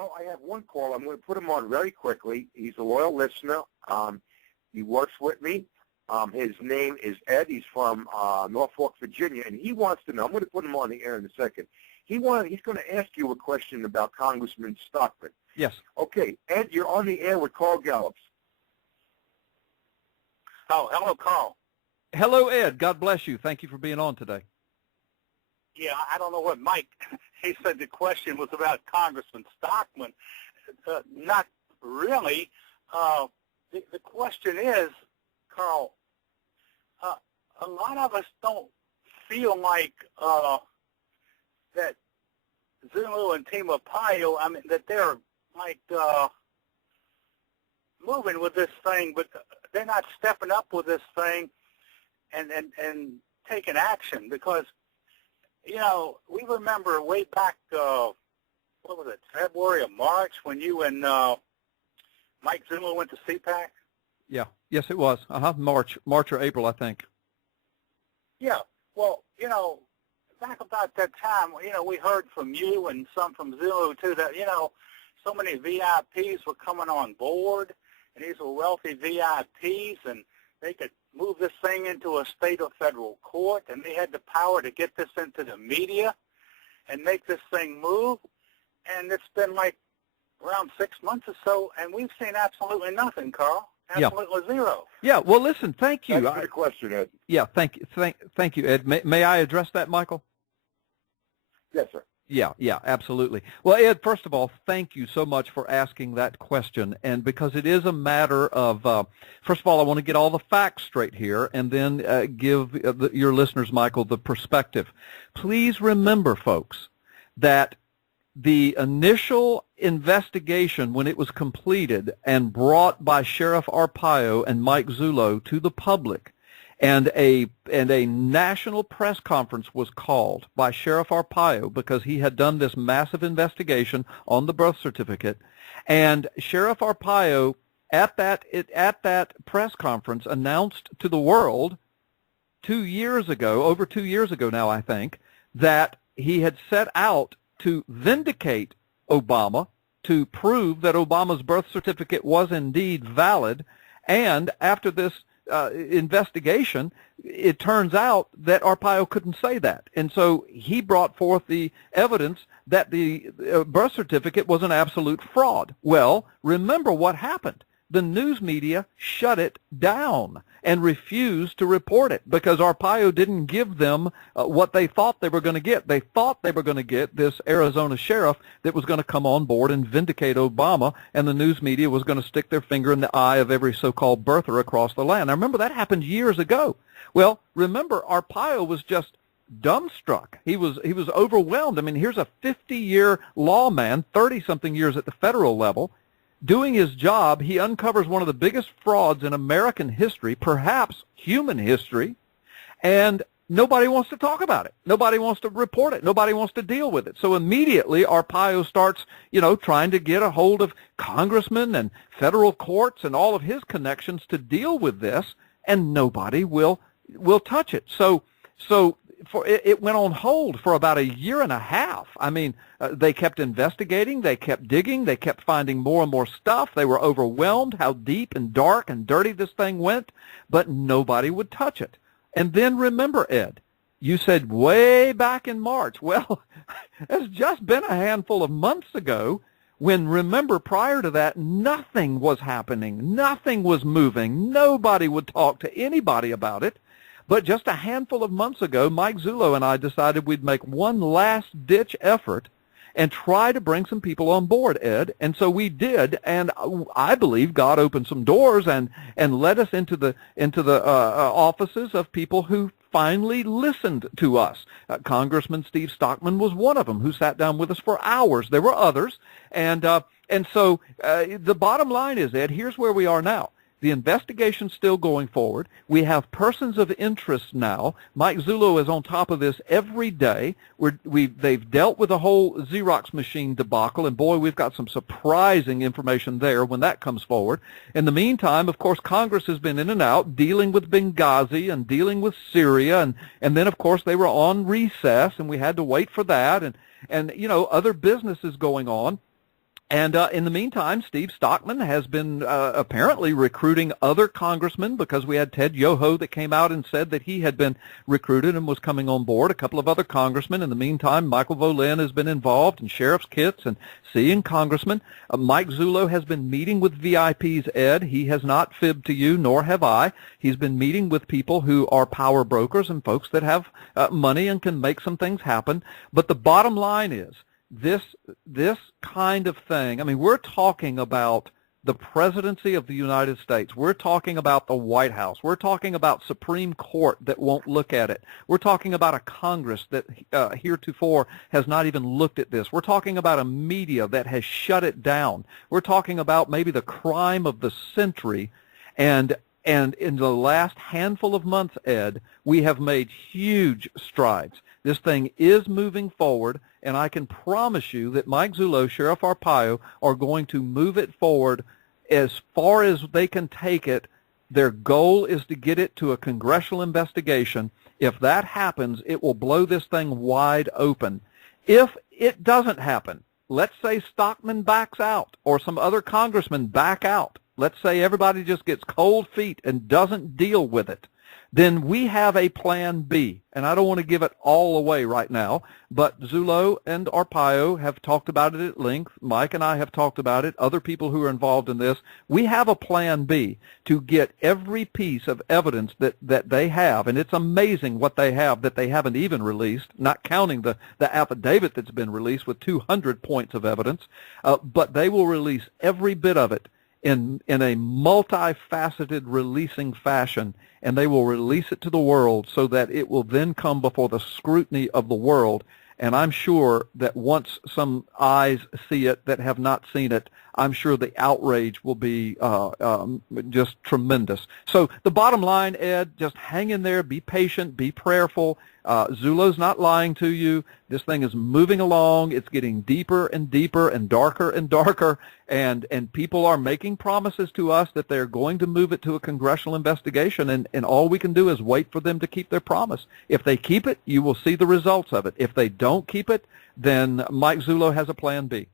Carl, I have one call. I'm going to put him on very quickly. He's a loyal listener. He works with me. His name is Ed. He's from Norfolk, Virginia, and he wants to know. I'm going to put him on the air in a second. He's going to ask you a question about Congressman Stockman. Yes. Okay, Ed, you're on the air with Carl Gallups. Oh, hello, Carl. Hello, Ed. God bless you. Thank you for being on today. Yeah, I don't know what Mike, he said the question was about Congressman Stockman. Not really. The question is, Carl, a lot of us don't feel like that Zulu and Team Payo, I mean, that they're like moving with this thing, but they're not stepping up with this thing and taking action because, you know, we remember way back, what was it, February or March when you and Mike Zuma went to CPAC? Yeah. Yes, it was. March or April, I think. Yeah. Well, you know, back about that time, you know, we heard from you and some from Zulu too that, you know, so many VIPs were coming on board, and these were wealthy VIPs, and they could move this thing into a state or federal court, and they had the power to get this into the media and make this thing move. And it's been like around 6 months or so, and we've seen absolutely nothing, Carl. Absolutely zero. Yeah. Well, listen. Thank you. That's a good question, Ed. Yeah. Thank you, Ed. May I address that, Michael? Yes, sir. Yeah, absolutely. Well, Ed, first of all, thank you so much for asking that question. And because it is a matter of, first of all, I want to get all the facts straight here and then give your listeners, Michael, the perspective. Please remember, folks, that the initial investigation, when it was completed and brought by Sheriff Arpaio and Mike Zullo to the public, and a national press conference was called by Sheriff Arpaio because he had done this massive investigation on the birth certificate, and Sheriff Arpaio at that press conference announced to the world 2 years ago, over 2 years ago now, I think, that he had set out to vindicate Obama, to prove that Obama's birth certificate was indeed valid, and after this investigation, it turns out that Arpaio couldn't say that. And so he brought forth the evidence that the birth certificate was an absolute fraud. Well, remember what happened. The news media shut it down and refused to report it because Arpaio didn't give them what they thought they were going to get. They thought they were going to get this Arizona sheriff that was going to come on board and vindicate Obama, and the news media was going to stick their finger in the eye of every so-called birther across the land. Now, remember, that happened years ago. Well, remember, Arpaio was just dumbstruck. He was overwhelmed. I mean, here's a 50-year lawman, 30-something years at the federal level, doing his job. He uncovers one of the biggest frauds in American history, perhaps human history, and nobody wants to talk about it. Nobody wants to report it. Nobody wants to deal with it. So immediately Arpaio starts, trying to get a hold of congressmen and federal courts and all of his connections to deal with this, and nobody will touch it. So it went on hold for about a year and a half. I mean, they kept investigating, they kept digging, they kept finding more and more stuff. They were overwhelmed how deep and dark and dirty this thing went, but nobody would touch it. And then remember, Ed, you said way back in March. Well, it's just been a handful of months ago when, remember, prior to that, nothing was happening. Nothing was moving. Nobody would talk to anybody about it. But just a handful of months ago, Mike Zullo and I decided we'd make one last-ditch effort and try to bring some people on board, Ed. And so we did, and I believe God opened some doors and led us into the offices of people who finally listened to us. Congressman Steve Stockman was one of them who sat down with us for hours. There were others. And so the bottom line is, Ed, here's where we are now. The investigation's still going forward. We have persons of interest now. Mike Zullo is on top of this every day. They've dealt with the whole Xerox machine debacle, and boy, we've got some surprising information there when that comes forward. In the meantime, of course, Congress has been in and out, dealing with Benghazi and dealing with Syria, and then, of course, they were on recess, and we had to wait for that, and other businesses going on. And in the meantime, Steve Stockman has been apparently recruiting other congressmen, because we had Ted Yoho that came out and said that he had been recruited and was coming on board. A couple of other congressmen. In the meantime, Michael Volin has been involved in sheriff's kits and seeing congressmen. Mike Zullo has been meeting with VIPs, Ed. He has not fibbed to you, nor have I. He's been meeting with people who are power brokers and folks that have money and can make some things happen. But the bottom line is, this kind of thing, I mean, we're talking about the presidency of the United States. We're talking about the White House. We're talking about Supreme Court that won't look at it. We're talking about a Congress that heretofore has not even looked at this. We're talking about a media that has shut it down. We're talking about maybe the crime of the century. And in the last handful of months, Ed, we have made huge strides. This thing is moving forward, and I can promise you that Mike Zullo, Sheriff Arpaio, are going to move it forward as far as they can take it. Their goal is to get it to a congressional investigation. If that happens, it will blow this thing wide open. If it doesn't happen, let's say Stockman backs out or some other congressmen back out. Let's say everybody just gets cold feet and doesn't deal with it. Then we have a plan B. And I don't want to give it all away right now, but Zullo and Arpaio have talked about it at length. Mike and I have talked about it. Other people who are involved in this. We have a plan B to get every piece of evidence that they have, and it's amazing what they have that they haven't even released, not counting the affidavit that's been released with 200 points of evidence, but they will release every bit of it in a multifaceted releasing fashion, and they will release it to the world so that it will then come before the scrutiny of the world. And I'm sure that once some eyes see it that have not seen it, I'm sure the outrage will be just tremendous. So the bottom line, Ed, just hang in there, be patient, be prayerful. Zullo's not lying to you. This thing is moving along. It's getting deeper and deeper and darker, and people are making promises to us that they're going to move it to a congressional investigation, and all we can do is wait for them to keep their promise. If they keep it, you will see the results of it. If they don't keep it, then Mike Zullo has a plan B.